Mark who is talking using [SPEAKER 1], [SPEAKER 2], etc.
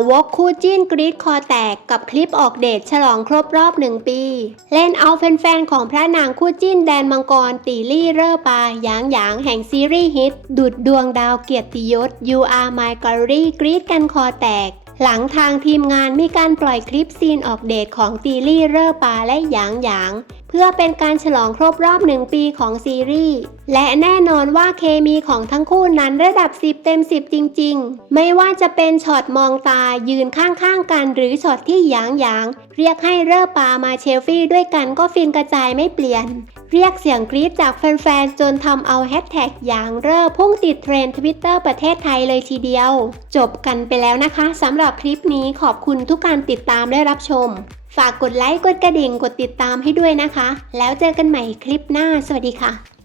[SPEAKER 1] าวกคู่จิ้นกรีดคอแตกกับคลิปออกเดทฉลองครบรอบหนึ่งปี เล่นเอาแฟนๆของพระนางคู่จิ้นแดนมังกรตีลี่เร่อปาหยางหยางแห่งซีรีส์ฮิต ดุดดวงดาวเกียรติยศ You Are My Glory กรีดกันคอแตกหลังทางทีมงานมีการปล่อยคลิปซีนออกเดทของตีลี่เร่อปาและหยางหยาง เพื่อเป็นการฉลองครบรอบหนึ่งปีของซีรีส์ และแน่นอนว่าเคมีของทั้งคู่นั้นระดับ 10 เต็ม 10 จริง ๆ ไม่ว่าจะเป็นช็อตมองตายืนข้างๆกันหรือช็อตที่หยางหยางเรียกให้เร่อปามาเชลฟี่ด้วยกันก็ฟินกระจายไม่เปลี่ยน เรียกเสียงกรี๊ดจากแฟนๆ จนทำเอาแฮชแท็กอย่างเร่อพุ่งติดเทรนด์ทวิตเตอร์ประเทศไทยเลยทีเดียว จบกันไปแล้วนะคะสำหรับคลิปนี้ขอบคุณทุกการติดตามและรับชม ฝากกดไลค์กดกระดิ่งกดติดตามให้ด้วยนะคะ แล้วเจอกันใหม่คลิปหน้า สวัสดีค่ะ